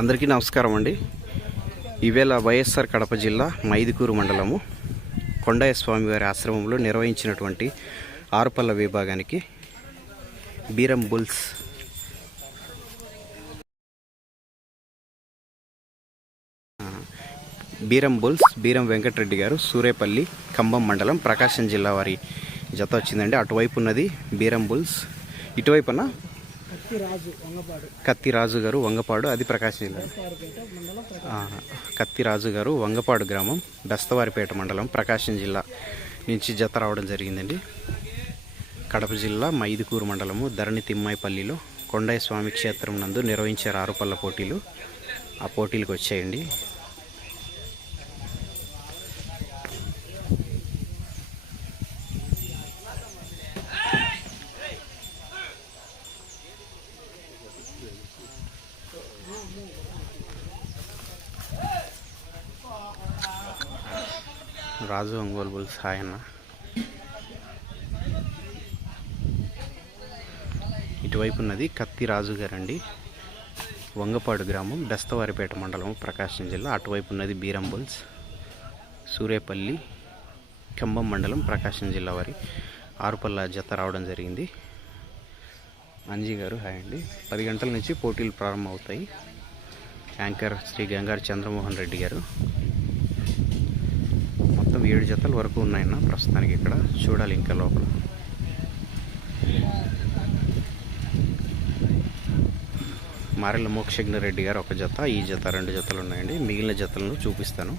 అందరికీ నమస్కారం అండి. ఈవేళ వైఎస్ఆర్ కడప జిల్లా మైదుకూరు మండలము కొండయ్య స్వామి వారి ఆశ్రమంలో నిర్వహించినటువంటి ఆరుపల్ల విభాగానికి బీరం బుల్స్. బీరం బుల్స్ బీరం వెంకటరెడ్డి గారు సూరేపల్లి ఖమ్మం మండలం ప్రకాశం జిల్లా వారి జత వచ్చిందండి. అటువైపు ఉన్నది బీరం బుల్స్. ఇటువైపున రాజు వంగపాడు. కత్తి రాజు గారు వంగపాడు అది ప్రకాశం జిల్లా. వారిపేట మండలం ప్రకాశం. ఆ, కత్తి రాజు గారు వంగపాడు గ్రామం బెస్తవారిపేట మండలం ప్రకాశం జిల్లా నుంచి జత రావడం జరిగిందండి. కడప జిల్లా మైదుకూరు మండలము ధరణి తిమ్మాయిపల్లిలో కొండయ్య స్వామి క్షేత్రం నందు నిర్వహించారు ఆరుపల్ల పోటీలు. ఆ పోటీలకు వచ్చాయండి. రాజు ఒంగోలు బుల్స్ హాయ్ అన్న. ఇటువైపు ఉన్నది కత్తి రాజు గారండి. వంగపాడు గ్రామం దస్తవారిపేట మండలం ప్రకాశం జిల్లా. అటువైపు ఉన్నది బీరం బుల్స్. సూరేపల్లి ఖమ్మం మండలం ప్రకాశం జిల్లా వారి. ఆరుపల్ల జత రావడం జరిగింది. అంజీ గారు హాయ్ అండి. పది గంటల నుంచి పోటీలు ప్రారంభమవుతాయి. యాంకర్ శ్రీ గంగారు చంద్రమోహన్ రెడ్డి గారు. మొత్తం ఏడు జతల వరకు ఉన్నాయన్న ప్రస్తుతానికి ఇక్కడ చూడాలి ఇంకా లోపల. మారెళ్ళ మోక్షజ్ఞ రెడ్డి గారు ఒక జత ఈ జత రెండు జతలు ఉన్నాయండి. మిగిలిన జతలను చూపిస్తాను.